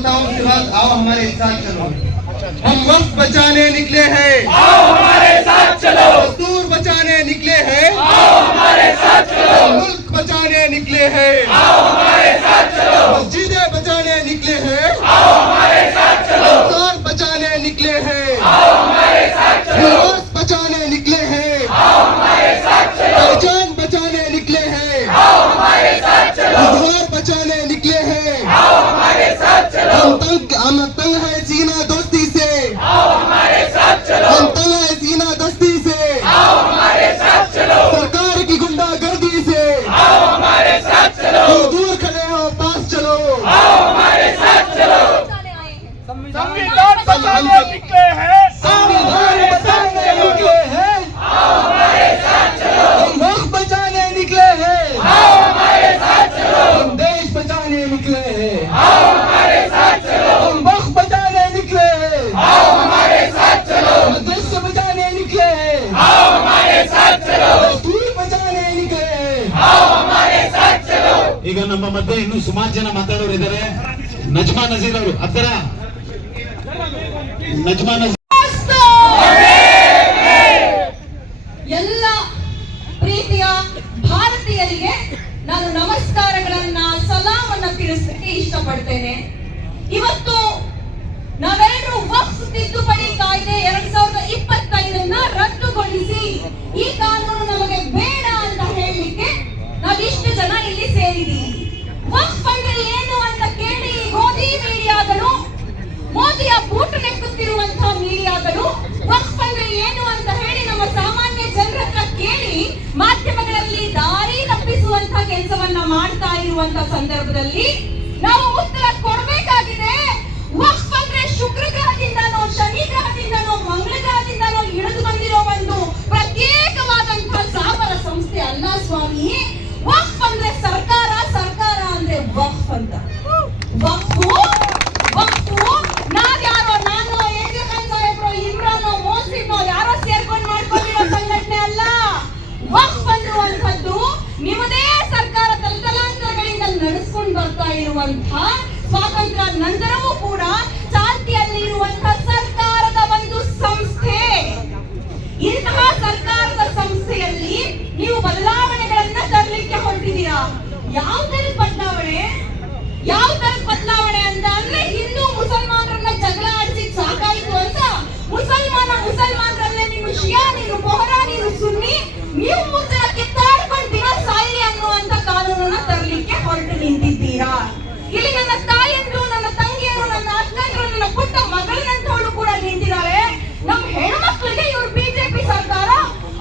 श्रोताओं के बाद आओ हमारे साथ चलो। हम वक्त बचाने निकले हैं, आओ हमारे साथ चलो। दस्तूर बचाने निकले हैं, आओ हमारे साथ चलो। मुल्क बचाने निकले हैं, आओ हमारे साथ चलो। मस्जिदें बचाने निकले हैं, आओ हमारे साथ चलो। इंसान बचाने निकले हैं, आओ हमारे साथ चलो। विरासत बचाने निकले हैं, आओ हमारे साथ चलो। पहचान बचाने निकले हैं, आओ हमारे साथ चलो। रोजगार बचाने निकले हैं। आओ हमारे साथ चलो। हम तंग है सीना दोस्ती से, आओ हमारे साथ चलो। हम तंग है सीना दोस्ती से, आओ हमारे साथ चलो। सरकार की गुंडागर्दी से, आओ हमारे साथ चलो। तो दूर खड़े हो पास चलो। आओ हमारे साथ चलो। संविधान बचाने निकले हैं, संविधान बचाने निकले हैं, आओ हमारे साथ चलो। हम वक्त बचाने निकले हैं, आओ हमारे साथ चलो। हम देश बचाने निकले हैं, आओ हमारे साथ चलो। हम वक्त बचाने निकले हैं, आओ हमारे साथ चलो। मदरसे बचाने निकले हैं, आओ हमारे साथ चलो। दस्तूर बचाने निकले हैं। आओ हमारे साथ चलो। ಈಗ ನಮ್ಮ ಮಧ್ಯೆ ಇನ್ನೂ ಸುಮಾರು ಜನ ಮಾತಾಡೋರು ಇದ್ದಾರೆ. ನಜ್ಮಾ ನಜೀರ್ ಅವರು ಹತ್ತಿರ ನಜ್ಮಾ ನಜೀರ್ ಎಲ್ಲ ಪ್ರೀತಿಯ ಭಾರತೀಯರಿಗೆ ನಾನು ನಮಸ್ಕಾರಗಳನ್ನ ಸಲಾಮನ್ನ ತಿಳಿಸಲಿಕ್ಕೆ ಇಷ್ಟಪಡ್ತೇನೆ. ಇವತ್ತು ನಾವೆಲ್ಲರೂ ವಕ್ಫ್ ತಿದ್ದುಪಡಿ ಕಾಯ್ದೆ 2025 ರದ್ದುಗೊಳಿಸಿ ಈ ಕಾನೂನು ನಮಗೆ ಬೇಡ ಅಂತ ಹೇಳಲಿಕ್ಕೆ ನಾವಿಷ್ಟು ಜನ ಇಲ್ಲಿ ಸೇರಿದ್ದೀವಿ. ವಕ್ಫ್ ಅಂದ್ರೆ ಏನು ಅಂತ ಕೇಳಿ ಮೋದಿ ಮೀಡಿಯಾಗಳು, ಮೋದಿಯ ಬೂಟು ನೆಕ್ಕುತ್ತಿರುವಂತಹ ಮೀಡಿಯಾಗಳು ವಕ್ಫ್ ಅಂದ್ರೆ ಏನು ಅಂತ ಹೇಳಿ ನಮ್ಮ ಸಾಮಾನ್ಯ ಜನರ ಹತ್ರ ಕೇಳಿ ಮಾಧ್ಯಮಗಳಲ್ಲಿ ದಾರಿ ತಪ್ಪಿಸುವಂತಹ ಕೆಲಸವನ್ನ ಮಾಡ್ತಾ ಇರುವಂತಹ ಸಂದರ್ಭದಲ್ಲಿ ನಾವು ಉತ್ತರ ಕೊಡಬೇಕಾಗಿದೆ. ವಕ್ಫ್ ಅಂದ್ರೆ ಶುಕ್ರ ಗ್ರಹದಿಂದನೋ, ಶನಿ ಗ್ರಹದಿಂದನೋ, ಮಂಗಳ ಗ್ರಹದಿಂದನೋ ಇಳಿದು ಬಂದಿರೋ ಒಂದು ಪ್ರತ್ಯೇಕವಾದಂತಹ ಸ್ಥಾಪನ ಸಂಸ್ಥೆ ಅಲ್ಲ ಸ್ವಾಮಿ. ವಕ್ಫ್ ಅಂದ್ರೆ ಸರ್ಕಾರ, ಸರ್ಕಾರ ಅಂದ್ರೆ ವಕ್ಫ್ ಅಂತ. ವಕ್ಫು ನಾವ್ಯಾರೋ, ನಾನು ಎಜೆ ಖಾನ್ ಸಾಹೇಬ್ರು, ಇಮ್ರಾನೋ, ಮೋಸಿನೋ ಯಾರೋ ಸೇರ್ಕೊಂಡು ಮಾಡ್ಕೊಂಡಿರೋ ಸಂಘಟನೆ ಅಲ್ಲ. ವಕ್ಫ್ ಅನ್ನುವಂಥದ್ದು ನಿಮ್ಮದೇ ಸರ್ಕಾರ ತಲತಲಾಂತರಗಳಿಂದ ನಡೆಸ್ಕೊಂಡು ಬರ್ತಾ ಇರುವಂತಹ, ಸ್ವಾತಂತ್ರ್ಯ ನಂತರವೂ ಕೂಡ ಚಾಲ್ತಿಯಲ್ಲಿ ಇರುವಂತಹ ಸರ್ಕಾರದ ಒಂದು ಸಂಸ್ಥೆ. ಇಂತಹ ಸರ್ಕಾರದ ಸಂಸ್ಥೆಯಲ್ಲಿ ನೀವು ಬದಲಾವಣೆಗಳನ್ನ ತರಲಿಕ್ಕೆ ಹೊರಟಿದ್ದೀರಾ. ಯಾವ ತರದ ಬದಲಾವಣೆ ಅಂತ ಅಂದ್ರೆ ಹಿಂದೂ ಮುಸಲ್ಮಾನರನ್ನ ಜಗಳ ಆಡಿಸಿ ಸಾಕಾಯ್ತು ಅಂತ ಮುಸಲ್ಮಾನರಲ್ಲೇ ನೀನು ಶಿಯಾ, ನೀನು ಮೊಹರಾ, ನೀನು ಸುನ್ನಿ, ನೀವು ಮೂರ್ತರ ಕಿತ್ತಾಡ್ಕೊಳ್ತೀರಾ ಸಾಯಿ ಅನ್ನುವಂತ ಕಾನೂನನ್ನ ತರಲಿಕ್ಕೆ ಹೊರಟು ನಿಂತಿದ್ದೀರಾ. ಇಲ್ಲಿ ನನ್ನ ತಾಯಂದ್ರು, ನನ್ನ ತಂಗಿಯರು, ನನ್ನ ಅಕ್ಕಂದ್ರು, ನನ್ನ ಪುಟ್ಟ ಮಗಳನ್ನಂತವಳು ಕೂಡ ನಿಂತಿದ್ದಾರೆ. ನಮ್ಮ ಹೆಣ್ಮಕ್ಳಿಗೆ ಇವ್ರು ಬಿಜೆಪಿ ಸರ್ಕಾರ,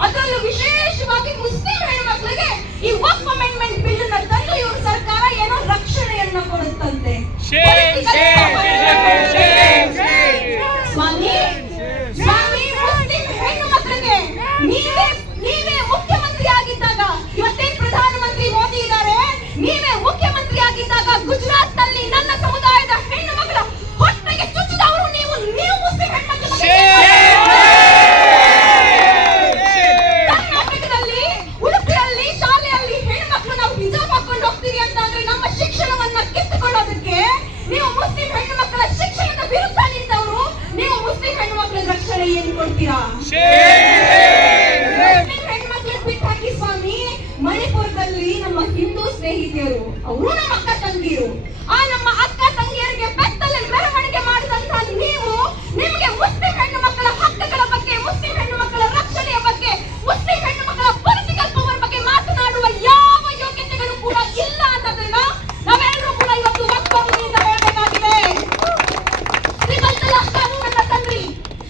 ಅದರಲ್ಲೂ ವಿಶೇಷವಾಗಿ ಮುಸ್ಲಿಂ ಹೆಣ್ಮಕ್ಳಿಗೆ ಈ ವಕ್ಫ್ ಅಮೆಂಡ್ಮೆಂಟ್ ಬಿಲ್ ನ ತಂದು ಇವ್ರ ಸರ್ಕಾರ ಏನೋ ರಕ್ಷಣೆಯನ್ನ ಕೊಡುತ್ತಂತೆ. ಸ್ವಾಮಿ ಮುಸ್ಲಿಂ ಹೆಣ್ಣು ಮಕ್ಕಳಿಗೆ ನೀವೇ ಮುಖ್ಯಮಂತ್ರಿ ಆಗಿದ್ದಾಗ, ಇವತ್ತೇನ್ ಪ್ರಧಾನಮಂತ್ರಿ ಮೋದಿ ಇದ್ದಾರೆ, ನೀವೇ ಮುಖ್ಯಮಂತ್ರಿ ಆಗಿದ್ದಾಗ ಗುಜರಾತ್ ನಲ್ಲಿ ನನ್ನ ಸಮುದಾಯದ ಹೆಣ್ಣು ಮಕ್ಕಳ ಹೊಟ್ಟೆಗೆ ಚುಚ್ಚಿದವರು ನೀವು ಮುಸ್ಲಿಂ ಹೆಣ್ಮಕ್ಳು. ಕರ್ನಾಟಕದಲ್ಲಿ ಉಡುಪಿಯಲ್ಲಿ ಶಾಲೆಯಲ್ಲಿ ಹೆಣ್ಮಕ್ಳು ನಾವು ಹಿಜಾಬ್ ಹಾಕೊಂಡು ಹೋಗ್ತೀವಿ ಅಂತ ಅಂದ್ರೆ ನಮ್ಮ ಶಿಕ್ಷಣವನ್ನ ಕಿತ್ತುಕೊಳ್ಳೋದಕ್ಕೆ ನೀವು ಮುಸ್ಲಿಂ ಹೆಣ್ಣು ಮಕ್ಕಳ ಶಿಕ್ಷಣದ ವಿರುದ್ಧ ನಿಂತವರು, ನೀವು ಮುಸ್ಲಿಂ ಹೆಣ್ಣು ಮಕ್ಕಳ ರಕ್ಷಣೆ ಏನು ಕೊಡ್ತೀರಾ? ಮುಸ್ಲಿಂ ಹೆಣ್ಮಕ್ಳಿಗೆ ಬಿಟ್ಟು ಹಾಕಿ ಸ್ವಾಮಿ. ಮಣಿಪುರದಲ್ಲಿ ನಮ್ಮ ಹಿಂದೂ ಸ್ನೇಹಿತರು, ಅವರು ನಮ್ಮ ಅಕ್ಕ ತಂಗಿಯರು, ಆ ನಮ್ಮ ಅಕ್ಕ ತಂಗಿಯರಿಗೆ ಬೆತ್ತಲ್ಲಿ ಮೆರವಣಿಗೆ ಮಾಡಿದಂತ ನೀವು, ನಿಮಗೆ ಮುಸ್ಲಿಂ ಹೆಣ್ಣು ಮಕ್ಕಳ ಹಕ್ಕುಗಳ ಬಗ್ಗೆ, ಮುಸ್ಲಿಂ ಹೆಣ್ಣು ಮಕ್ಕಳ ರಕ್ಷಣೆಯ ಬಗ್ಗೆ, ಮುಸ್ಲಿಂ ಹೆಣ್ಣು ಮಕ್ಕಳ ಪೊಲಿಟಿಕಲ್ ಪವರ್ ಬಗ್ಗೆ ಮಾತನಾಡುವ ಯಾವ ಯೋಗ್ಯತೆಗಳು ಕೂಡ ಇಲ್ಲ ಅನ್ನೋದನ್ನ ನಾವೆಲ್ಲರೂ ಕೂಡ ಇವತ್ತು ವಕ್ಫ್ನಿಂದ ಹೇಳಬೇಕಾಗಿದೆ. ತ್ರಿಬಲ್ ತಲಾಖ್ ಕಾನೂನನ್ನ ತಂದ್ರಿ.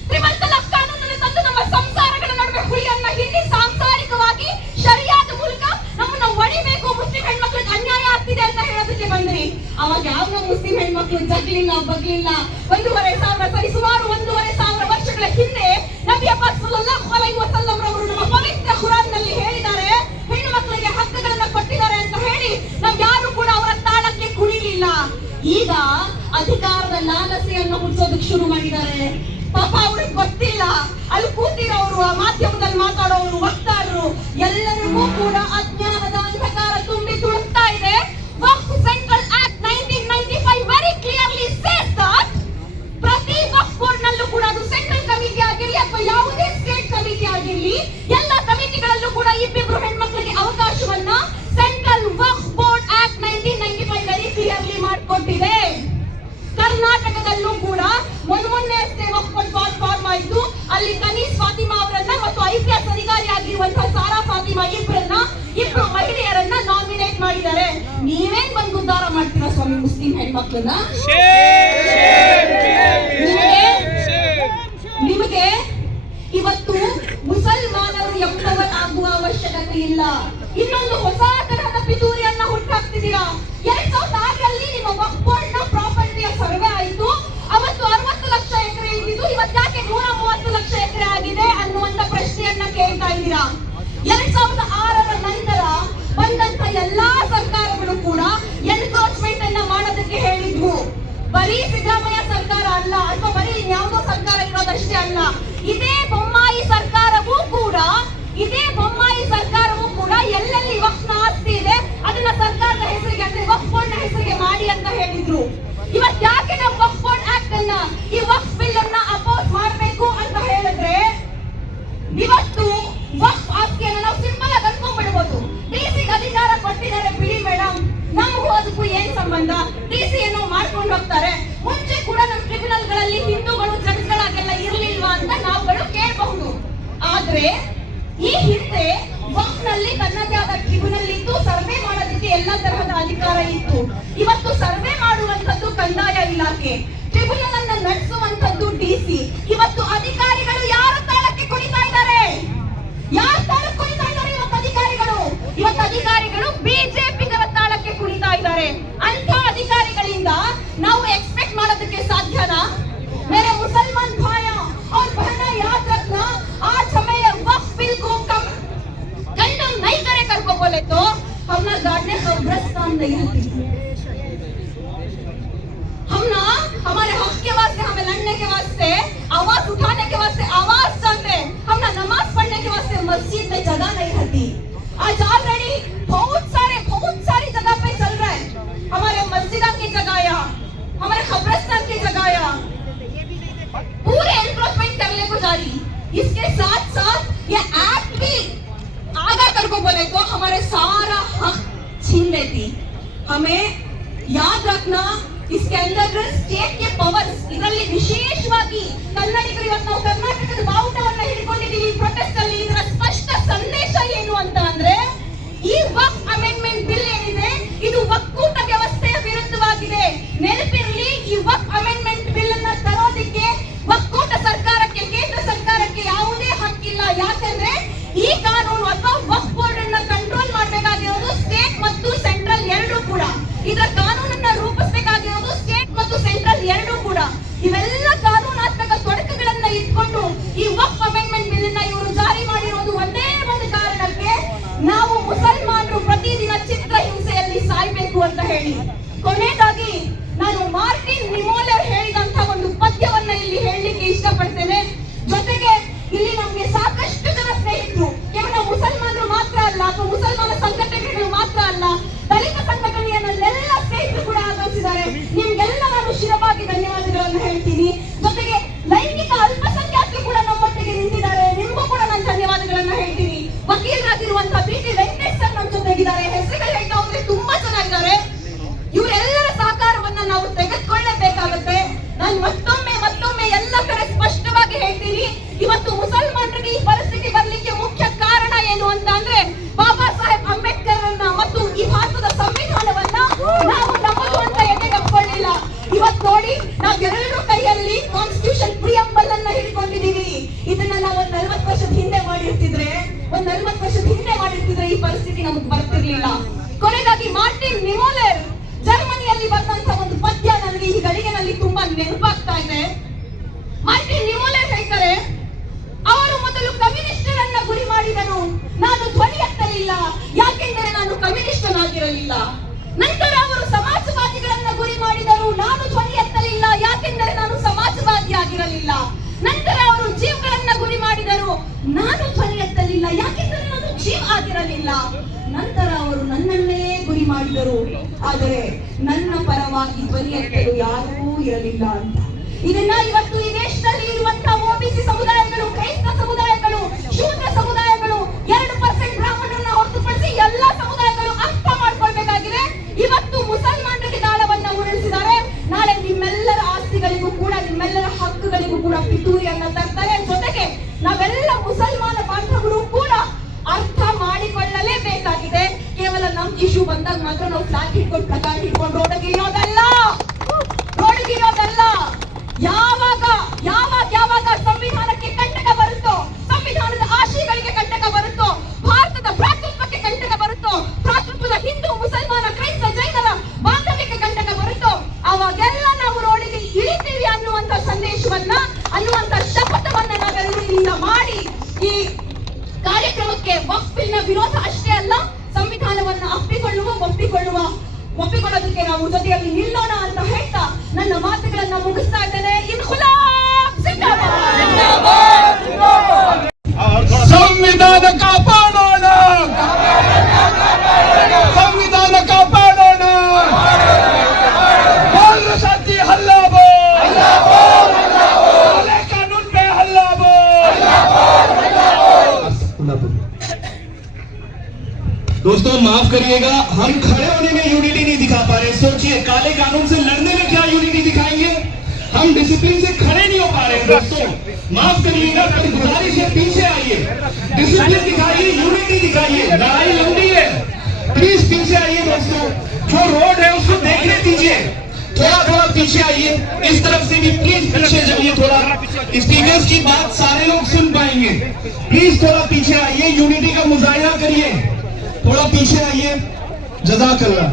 ತ್ರಿಬಲ್ ತಲಾಖ್ ಕಾನೂನನ್ನ ತಂದು ನಮ್ಮ ಸಂಸಾರಗಳ ನಡುವೆ ಹುಳಿಯನ್ನ ಹಿಂಡಿ ಸಾಂಸಾರಿಕವಾಗಿ ಶರಿಯಾದ ಮೂಲಕ ನಮ್ಮನ್ನ ಒಡಿಬೇಕು, ಮುಸ್ಲಿಂ ಹೆಣ್ಮಕ್ಳಿಗೆ ಅನ್ಯಾಯ ಆಗ್ತಿದೆ ಅಂತ ಹೇಳೋದಕ್ಕೆ ಬಂದ್ರಿ. ಅವಾಗ ಯಾವ ಮುಸ್ಲಿಂ ಹೆಣ್ಮಕ್ಳು ಜಗ್ಲಿಲ್ಲ, ಬಗ್ಲಿಲ್ಲ. ಸುಮಾರು 1,500 ವರ್ಷಗಳ ಹಿಂದೆ ನಬಿ ಸಲ್ಲಲ್ಲಾಹು ಅಲೈಹಿ ವಸಲ್ಲಂ ರವರು ನಮ್ಮ ಪವಿತ್ರ ಕುರಾನ್ ನಲ್ಲಿ ಹೇಳಿದ್ದಾರೆ, ಹೆಣ್ಣು ಮಕ್ಕಳಿಗೆ ಹಕ್ಕುಗಳನ್ನ ಕೊಟ್ಟಿದ್ದಾರೆ ಅಂತ ಹೇಳಿ ನಾವ್ ಯಾರು ಕೂಡ ಅವರ ತಾಳಕ್ಕೆ ಕುಣಿಲಿಲ್ಲ. ಈಗ ಅಧಿಕಾರದ ಲಾಲಸೆಯನ್ನು ಹುಟ್ಟಿಸೋದಕ್ಕೆ ಶುರು ಮಾಡಿದ್ದಾರೆ. ಪಾಪ ಅವ್ರಿಗೆ ಗೊತ್ತಿಲ್ಲ, ಅಲ್ಲಿ ಕೂತಿರೋರು, ಮಾಧ್ಯಮದಲ್ಲಿ ಮಾತಾಡೋರು, ವಕ್ತಾರರು ಎಲ್ಲರಿಗೂ ಕೂಡ ಅಜ್ಞಾನದ ಅಂಧಕಾರ ತುಂಬಿ ತುಳುಕ್ತಾ ಇದೆ. Waqf central act 1995 very clearly says IPS ಅಧಿಕಾರಿ ಆಗಿರುವಂತಹ ಸಾರಾ ಫಾತಿಮಾ ಇಬ್ರು ಮಹಿಳೆಯರನ್ನ ನಾಮಿನೇಟ್ ಮಾಡಿದ್ದಾರೆ. ನೀವೇನ್ ಬಂದು ಉದ್ಧಾರ ಮಾಡ್ತೀರಾ ಸ್ವಾಮಿ ಮುಸ್ಲಿಂ ಹೆಣ್ಮಕ್ಳನ್ನ? ನಿಮಗೆ ಇವತ್ತು ಮುಸಲ್ಮಾನರು ಎಂಬವರ್ ಆಗುವ ಅವಶ್ಯಕತೆ ಇಲ್ಲ. ಇನ್ನೊಂದು ಹೊಸ ತರಹದ ಪಿತೂರಿಯನ್ನ ಹುಟ್ಟಾಕ್ತಿದ್ದೀರಾ. 2006ರಲ್ಲಿ ನಿಮ್ಮ ವಕ್ಫ್ ಬೋರ್ಡ್ ನ ಪ್ರಾಪರ್ಟಿಯ ಸರ್ವೆ ಆಯಿತು. ಅವತ್ತು 60 ಲಕ್ಷ ಎಕರೆ ಇದ್ದಿದ್ದು ಇವತ್ತಾಕೆ 130 ಲಕ್ಷ ಎಕರೆ ಆಗಿದೆ ಅನ್ನುವಂತ ಪ್ರಶ್ನೆಯನ್ನ ಕೇಳ್ತಾ ಇದ್ದೀರಾ. 2006ರ ನಂತರ ಬಂದಂತ ಎಲ್ಲಾ ಸರ್ಕಾರಗಳು ಕೂಡ ಎನ್ಕ್ರೋಚ್ಮೆಂಟ್ ಅನ್ನ ಮಾಡೋದಕ್ಕೆ ಹೇಳಿದ್ವು. ಬರೀ ಸಿದ್ದರಾಮಯ್ಯ ಸರ್ಕಾರ ಅಲ್ಲ, ಅಥವಾ ಬರೀ ಇನ್ಯಾವುದೋ ಸರ್ಕಾರ ಇರೋದಷ್ಟೇ ಅಲ್ಲ, ಇದೇ ಬೊಮ್ಮಾಯಿ ಸರ್ಕಾರವೂ ಕೂಡ ಎಲ್ಲೆಲ್ಲಿ ವಕ್ಫ್ ಆಸ್ತಿ ಇದೆ ಅದನ್ನ ಸರ್ಕಾರದ ಹೆಸರಿಗೆ ಅಂದ್ರೆ ವಕ್ಫ್ ಬೋರ್ಡ್ ನ ಹೆಸರಿಗೆ ಮಾಡಿ ಅಂತ ಹೇಳಿದ್ರು. ಇವತ್ತು ಯಾಕೆ ನಾವು ವಕ್ಫ್ ಬೋರ್ಡ್ ಆಕ್ಟ್ ಅನ್ನ ಈ ವಕ್ಫ್ ಬಿಲ್ ಅನ್ನ ಅಪೋಸ್ ಮಾಡಬೇಕು ಅಂತ ಹೇಳಿದ್ರೆ, ಇವತ್ತು ವಕ್ಫ್ ಆಸ್ತಿಯನ್ನ ನಾವು ಸಿಂಪಲ್ ಆಗಿ ಅನ್ಕೊಂಡ್ಬಿಡ್ಬೋದು. ಡಿಸಿಗೆ ಅಧಿಕಾರ ಕೊಟ್ಟಿದ್ದಾರೆ ಬಿಡಿ ಮೇಡಮ್, ನಮಗೂ ಅದಕ್ಕೂ ಏನ್ ಸಂಬಂಧ, ಡಿಸಿ ಏನೋ ಮಾಡ್ಕೊಂಡು ಹೋಗ್ತಾರೆ. ಮುಂಚೆ ಕೂಡ ನಮ್ಮ ಟ್ರಿಬ್ಯುನಲ್ ಗಳಲ್ಲಿ ಹಿಂದೂಗಳು ಜಡ್ಜ್ಗಳಾಗೆಲ್ಲ ಇರ್ಲಿಲ್ವಾ ಅಂತ ನಾವುಗಳು ಕೇಳಬಹುದು. ಆದ್ರೆ ಈ ಹಿಂದೆ ವಕ್ಫ್ ನಲ್ಲಿ ತನ್ನದೇ ಆದ ಟ್ರಿಬ್ಯುನಲ್ ಇತ್ತು, ಸರ್ವೆ ಮಾಡೋದಕ್ಕೆ ಎಲ್ಲಾ ತರಹದ ಅಧಿಕಾರ ಇತ್ತು. ಇವತ್ತು ಸರ್ವೆ ಮಾಡುವಂತದ್ದು ಕಂದಾಯ ಇಲಾಖೆ, ಟ್ರಿಬ್ಯುನಲ್ ಅನ್ನ ನಡೆಸುವಂತದ್ದು ಡಿಸಿ. ಇವತ್ತು ಅಧಿಕಾರಿಗಳು ಯಾರ ತಾಳಕ್ಕೆ ಕುಣಿತಾ ಇದ್ದಾರೆ? ಯಾರ ತಾಳಕ್ಕೆ ಕುಣಿತಾ ಇದ್ದಾರೆ ಇವತ್ತು ಅಧಿಕಾರಿಗಳು ಬಿಜೆಪಿಗರ ತಾಳಕ್ಕೆ ಕುಣಿತಾ ಇದ್ದಾರೆ. ಅಂತ ಅಧಿಕಾರಿಗಳಿಂದ ನಾವು ಎಕ್ಸ್ಪೆಕ್ಟ್ ಮಾಡೋದಕ್ಕೆ ಸಾಧ್ಯನಾ? मेरे मुसलमान भाइयों और बहनें याद रखना, आज हमें वक्फ बिल को कंडम नहीं करे कर को बोले तो हम ना गाड़ने कब्रिस्तान नहीं होती। हम ना हमारे हक के वास्ते, हमें लड़ने के वास्ते, आवाज उठाने के वास्ते आवाज चाहते हैं। हम ना नमाज पढ़ने के वास्ते मस्जिद में जगह नहीं रहती। आज ऑलरेडी बहुत सारी जगह पे चल रहा है। हमारे मस्जिदा की जगह या हमारे कब्रिस्तान की जगह या पूरे एनक्रोचमेंट करने को जा रही। इसके साथ साथ ये एक्ट भी आगा कर को बोले तो हमारे सारा हक छीन लेती। हमें याद रखना, इसके अंदर स्टेट के पवर्स ಇದರಲ್ಲಿ ವಿಶೇಷವಾಗಿ ಕನ್ನಡಿಗರು ಇವತ್ತು ನಾವು ಕರ್ನಾಟಕದ ಬಾವುಟವನ್ನ ಹಿಡಿಕೊಂಡಿದ್ದೀವಿ ಪ್ರೊಟೆಸ್ಟ್ ಅಲ್ಲಿ. ಇದರ ಸ್ಪಷ್ಟ ಸಂದೇಶ ಏನು ಅಂತ ಅಂದ್ರೆ, ಈ ವಕ್ಫ್ ಅಮೆಂಡ್ಮೆಂಟ್ ಬಿಲ್ ಏನಿದೆ ಇದು ಒಕ್ಕೂಟ ವ್ಯವಸ್ಥೆಯ ವಿರುದ್ಧವಾಗಿದೆ. ನೆನಪಿರಲಿ, ಈ ವಕ್ಫ್ ಅಮೆಂಡ್ಮೆಂಟ್ ಬಿಲ್ ಅನ್ನ ತರೋದಕ್ಕೆ ಒಕ್ಕೂಟ ಸರ್ಕಾರಕ್ಕೆ, ಕೇಂದ್ರ ಸರ್ಕಾರಕ್ಕೆ ಯಾವುದೇ ಹಕ್ಕಿಲ್ಲ. ಯಾಕಂದ್ರೆ ಈ ಕಾನೂನು ಅಥವಾ ವಕ್ಫ್ ಬೋರ್ಡ್ ಅನ್ನ ಕಂಟ್ರೋಲ್ ಮಾಡಬೇಕಾಗಿರೋದು ಸ್ಟೇಟ್ ಮತ್ತು ಸೆಂಟ್ರಲ್ ಎರಡೂ ಕೂಡ. ಇದರ ಕಾನೂನನ್ನ ರೂಪಿಸಬೇಕಾಗಿರೋದು ಸ್ಟೇಟ್ ಮತ್ತು ಸೆಂಟ್ರಲ್ ಎರಡೂ ಕೂಡ. ಇವೆಲ್ಲ ಕಾನೂನಾತ್ಮಕ ತೊಡಕುಗಳನ್ನ ಇಟ್ಕೊಂಡು ಈ ವಕ್ಫ್ ಅಮೆಂಡ್ಮೆಂಟ್ ಬಿಲ್ ಅನ್ನ ಇವರು ಜಾರಿ ಮಾಡಿರೋದು ಒಂದೇ ಒಂದು ಕಾರಣಕ್ಕೆ, ನಾವು ಮುಸಲ್ಮಾನರು ಪ್ರತಿದಿನ ಚಿತ್ರಹಿಂಸೆಯಲ್ಲಿ ಸಾಯ್ಬೇಕು ಅಂತ ಹೇಳಿ. ಕೊನೆಯದಾಗಿ ನಾನು ಮಾರ್ಟಿನ್ ನಿಮೋಲೆರ್ ಹೇಳಿದಂತ ಒಂದು ಪದ್ಯವನ್ನ ಇಲ್ಲಿ ಹೇಳಲಿಕ್ಕೆ ಇಷ್ಟಪಡ್ತೇನೆ. ಜೊತೆಗೆ ಇಲ್ಲಿ ನಮ್ಗೆ ಸಾಕಷ್ಟು ಜನ ಸ್ನೇಹಿತರು, ಕೇವಲ ಮುಸಲ್ಮಾನರು ಮಾತ್ರ ಅಲ್ಲ ಅಥವಾ ಮುಸಲ್ಮಾನ ಸಂಘಟನೆಗಳು ಮಾತ್ರ ಅಲ್ಲ, ದಲಿತ ಸಂಘಟನೆಯನ್ನೆಲ್ಲ ಸ್ನೇಹಿತರು ಕೂಡ ಆಗಮಿಸಿದ್ದಾರೆ. ನಿಮ್ಗೆಲ್ಲ ನಾನು ಶಿರವಾಗಿ ಧನ್ಯವಾದಗಳನ್ನು ಹೇಳ್ತೀನಿ. ಜೊತೆಗೆ ಲೈಂಗಿಕ ಅಲ್ಪಸಂಖ್ಯಾತರು ಕೂಡ ನಮ್ಮೊಟ್ಟಿಗೆ ನಿಂತಿದ್ದಾರೆ, ನಿಮಗೂ ಕೂಡ ನಾನು ಧನ್ಯವಾದಗಳನ್ನ ಹೇಳ್ತೀನಿ. ವಕೀಲರಾಗಿರುವಂತಹ ಬಿಟಿ ವೆಂಕಟೇಶ್ ಸರ್ ನಮ್ಮ ಜೊತೆಗಿದ್ದಾರೆ. ಹೆಸರುಗಳು ಹೇಳ್ತಾ ಹೋದ್ರೆ ತುಂಬಾ ಚೆನ್ನಾಗಿದ್ದಾರೆ. ಇವರೆಲ್ಲರ ಸಹಕಾರವನ್ನ ನಾವು ತೆಗೆದುಕೊಳ್ಳಬೇಕಾಗುತ್ತೆ. ನಾನು ಮತ್ತೊಮ್ಮೆ ಎಲ್ಲ ಕಡೆ ಸ್ಪಷ್ಟವಾಗಿ ಹೇಳ್ತೀನಿ, ಇವತ್ತು ಮುಸಲ್ಮಾನರಿಗೆ ಈ ಪರಿಸ್ಥಿತಿ ಬರ್ಲಿಕ್ಕೆ ಮುಖ್ಯ ಕಾರಣ ಏನು ಅಂತ ಅಂದ್ರೆ, ಬಾಬಾ ಸಾಹೇಬ್ ಅಂಬೇಡ್ಕರ್ ಅನ್ನ ಮತ್ತು ಈ ಭಾರತದ ಸಂವಿಧಾನವನ್ನ ನಾವು ನಮ್ಮದು ಅಂತ ಎದೆಗಪ್ಪಿಕೊಳ್ಳಿಲ್ಲ. ಇವತ್ತು ನೋಡಿ, ನಾವು ಎರಡು ಕೈಯಲ್ಲಿ ಕಾನ್ಸ್ಟಿಟ್ಯೂಷನ್ ಪ್ರಿಯಂಬಲ್ ಅನ್ನ ಹಿಡ್ಕೊಂಡಿದೀವಿ. ಇದನ್ನ ನಾವು ಒಂದು 40 ವರ್ಷದ ಹಿಂದೆ ಮಾಡಿರ್ತಿದ್ರೆ ಈ ಪರಿಸ್ಥಿತಿ ನಮಗೆ ಬರ್ತಿರ್ಲಿಲ್ಲ. ಕೊನೆಗಾಗಿ ಮಾರ್ಟಿನ್ ನಿಮೋಲೆರ್ ಜರ್ಮನಿಯಲ್ಲಿ ಬಂದಂತ ಒಂದು ಪದ್ಯ ನನಗೆ ಈ ಗಳಿಗೆನಲ್ಲಿ ತುಂಬಾ ನೆನಪಾಗ್ತಾ ಇದೆ. ಮಾರ್ಟಿನ್ ನಿಮೋಲೆರ್ ಹೇಳ್ತಾರೆ, ಅವರು ಮೊದಲು ಕಮ್ಯುನಿಸ್ಟರನ್ನ ಗುರಿ ಮಾಡಿದನು, ನಾನು ಧ್ವನಿ ಎತ್ತಲಿಲ್ಲ, ಯಾಕೆಂದರೆ ನಾನು ಕಮ್ಯುನಿಸ್ಟನಾಗಿರಲಿಲ್ಲ. ನಂತರ ಅವರು ಸಮಾಜವಾದಿಗಳನ್ನ ಗುರಿ ಮಾಡಿದರು, ನಾನು ಧ್ವನಿ ಎತ್ತಲಿಲ್ಲ, ಯಾಕೆಂದರೆ ನಾನು ಸಮಾಜವಾದಿ ಆಗಿರಲಿಲ್ಲ. ನಂತರ ಅವರು ಜೀವ್ಗಳನ್ನ ಗುರಿ ಮಾಡಿದರು, ನಾನು ಧ್ವನಿ ಎತ್ತಲಿಲ್ಲ, ಯಾಕೆಂದರೆ ನಾನು ಜೀವ್ ಆಗಿರಲಿಲ್ಲ. ನಂತರ ಅವರು ನನ್ನನ್ನೇ ಗುರಿ ಮಾಡಿದರು, ಆದರೆ ನನ್ನ ಪರವಾಗಿ ಧ್ವನಿ ಎತ್ತಲು ಯಾರೂ ಇರಲಿಲ್ಲ ಅಂತ. ಇದನ್ನ ಇವತ್ತು ಈ ದೇಶದಲ್ಲಿ ಇರುವಂತಹ ಒಬಿಸಿ ಸಮುದಾಯಗಳು, ಕ್ರೈಸ್ತ ಸಮುದಾಯಗಳು, ಶೂದ್ರ ಸಮುದಾಯಗಳು, 2% ಬ್ರಾಹ್ಮಣರನ್ನ ಹೊರತುಪಡಿಸಿ ಎಲ್ಲಾ ಸಮುದಾಯಗಳು ಅರ್ಥ ಮಾಡ್ಕೊಳ್ಬೇಕಾಗಿದೆ. ಇವತ್ತು ಮುಸಲ್ಮಾನರಿಗೆ ದಾಳವನ್ನ ಉರುಳಿಸಿದ್ದಾರೆ, ನಾಳೆ ನಿಮ್ಮೆಲ್ಲರ ಆಸ್ತಿಗಳಿಗೂ ಕೂಡ, ನಿಮ್ಮೆಲ್ಲರ ಹಕ್ಕುಗಳಿಗೂ ಕೂಡ ಪಿತೂರಿಯನ್ನ ತರ್ತಾರೆ. ಜೊತೆಗೆ ನಾವೆಲ್ಲ ಮುಸಲ್ಮಾನ ವಿರೋಧ ಅಷ್ಟೇ ಅಲ್ಲ, ಸಂವಿಧಾನವನ್ನ ಒಪ್ಪಿಕೊಳ್ಳೋದಕ್ಕೆ ನಾವು ಜೊತೆಯಲ್ಲಿ ನಿಲ್ಲೋಣ ಅಂತ ಹೇಳ್ತಾ ನನ್ನ ಮಾತುಗಳನ್ನ ಮುಗಿಸ್ತಾ ಇದ್ದೇನೆ. ಇನ್ಕುಲಾಬ್ ಜಿಂದಾಬಾದ್. ಸಂವಿಧಾನ ಕಾಪಾಡೋಣ, ಸಂವಿಧಾನ ಕಾಪಾಡೋಣ. बोल शांति हल्ला बोल, काले कानून पे हल्ला बोल. दोस्तों माफ करिएगा, हम खड़े होने में यूनिटी नहीं दिखा पा रहे। सोचिए, काले कानून से लड़ने में क्या यूनिटी दिखाएंगे? हम डिसिप्लिन से खड़े नहीं हो पा रहे हैं। दोस्तों माफ करिएगा, पर गुजारिश है पीछे आइए, डिसिप्लिन दिखाइए, यूनिटी दिखाइए। लड़ाई लंबी है, प्लीज पीछे आइए। दोस्तों जो रोड है उसको देखने दीजिए, थोड़ा पीछे आइए। इस तरफ से भी प्लीज पीछे जाइए, थोड़ा स्पीकर्स की बात सारे लोग सुन पाएंगे। प्लीज थोड़ा पीछे आइए, यूनिटी का मुजाहिरा करिए, थोड़ा पीछे आइए। जज़ाकल्लाह।